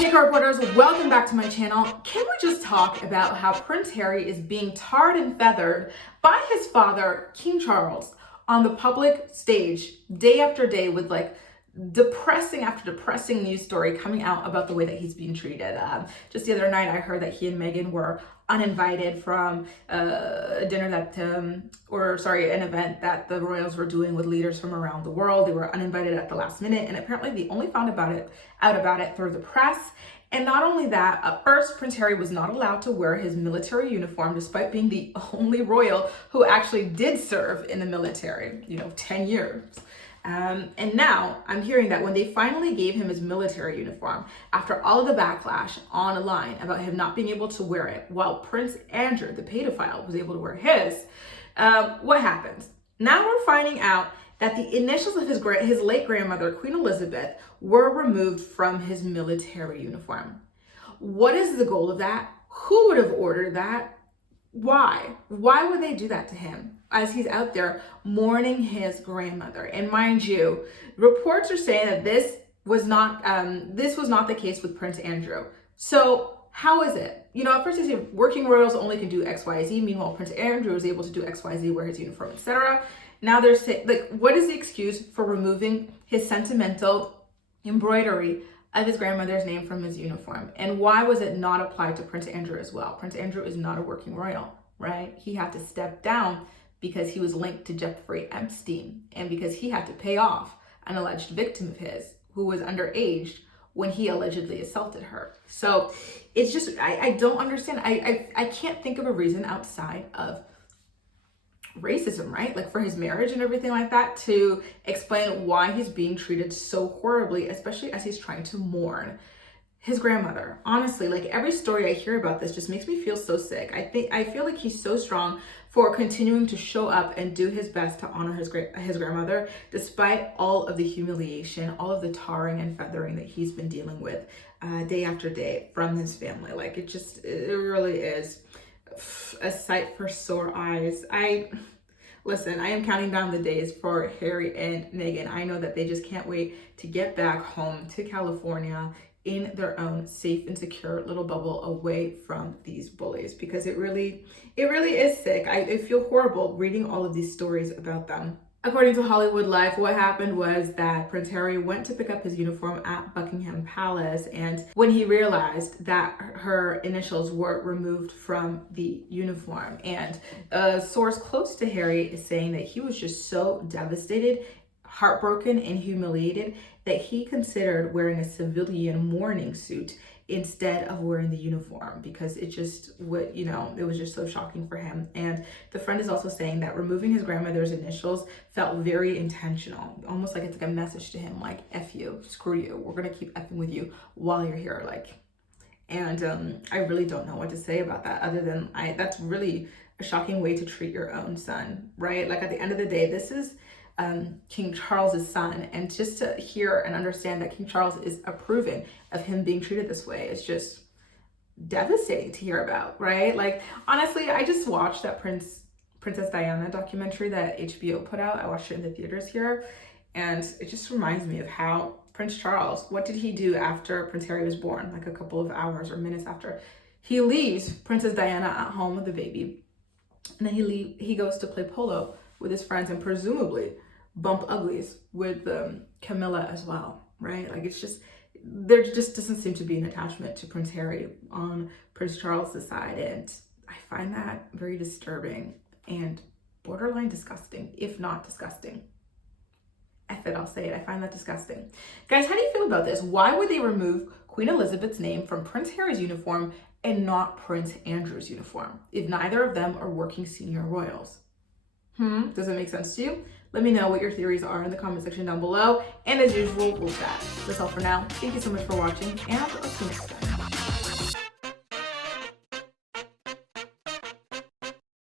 Hey reporters, welcome back to my channel. Can we just talk about how Prince Harry is being tarred and feathered by his father, King Charles, on the public stage day after day with like depressing after depressing news story coming out about the way that he's being treated. Just the other night, I heard that he and Meghan were uninvited from a dinner that, an event that the royals were doing with leaders from around the world. They were uninvited at the last minute, and apparently they only found out about it through the press. And not only that, at first, Prince Harry was not allowed to wear his military uniform, despite being the only royal who actually did serve in the military, 10 years. And now I'm hearing that when they finally gave him his military uniform, after all of the backlash online about him not being able to wear it, while Prince Andrew, the pedophile, was able to wear his, what happens? Now we're finding out that the initials of his late grandmother, Queen Elizabeth, were removed from his military uniform. What is the goal of that? Who would have ordered that? Why? Why would they do that to him as he's out there mourning his grandmother? And mind you, reports are saying that this was not the case with Prince Andrew. So how is it? At first they say working royals only can do X, Y, Z. Meanwhile, Prince Andrew was able to do X, Y, Z, wear his uniform, etc. Now they're saying, what is the excuse for removing his sentimental embroidery of his grandmother's name from his uniform? And why was it not applied to Prince Andrew as well? Prince Andrew is not a working royal, right? He had to step down because he was linked to Jeffrey Epstein and because he had to pay off an alleged victim of his who was underage when he allegedly assaulted her. So it's just, I don't understand. I can't think of a reason outside of racism, right? Like for his marriage and everything like that, to explain why he's being treated so horribly, especially as he's trying to mourn his grandmother. Honestly, like every story I hear about this just makes me feel so sick. I feel like he's so strong for continuing to show up and do his best to honor his grandmother, despite all of the humiliation, all of the tarring and feathering that he's been dealing with day after day from his family. Like it really is a sight for sore eyes. Listen, I am counting down the days for Harry and Meghan. I know that they just can't wait to get back home to California in their own safe and secure little bubble away from these bullies, because it really is sick. I feel horrible reading all of these stories about them. According to Hollywood Life, what happened was that Prince Harry went to pick up his uniform at Buckingham Palace, and when he realized that her initials were removed from the uniform, and a source close to Harry is saying that he was just so devastated, heartbroken, and humiliated that he considered wearing a civilian mourning suit instead of wearing the uniform, because it was just so shocking for him. And the friend is also saying that removing his grandmother's initials felt very intentional, almost like it's like a message to him, like, F you, screw you, we're gonna keep effing with you while you're here. I really don't know what to say about that, other than that's really a shocking way to treat your own son, right? Like at the end of the day, this is King Charles's son, and just to hear and understand that King Charles is approving of him being treated this way is just devastating to hear about, right? Like honestly, I just watched that Princess Diana documentary that HBO put out. I watched it in the theaters here, and it just reminds me of how Prince Charles, what did he do after Prince Harry was born? Like a couple of hours or minutes after, he leaves Princess Diana at home with the baby, and then he goes to play polo with his friends and presumably bump uglies with Camilla as well, right? Like it's just, there just doesn't seem to be an attachment to Prince Harry on Prince Charles' side, and I find that very disturbing and borderline disgusting, if not disgusting. F it, I'll say it. I find that disgusting. Guys, how do you feel about this? Why would they remove Queen Elizabeth's name from Prince Harry's uniform and not Prince Andrew's uniform, if neither of them are working senior royals? Does it make sense to you? Let me know what your theories are in the comment section down below. And as usual, we'll chat. That's all for now. Thank you so much for watching, and I'll see you next time.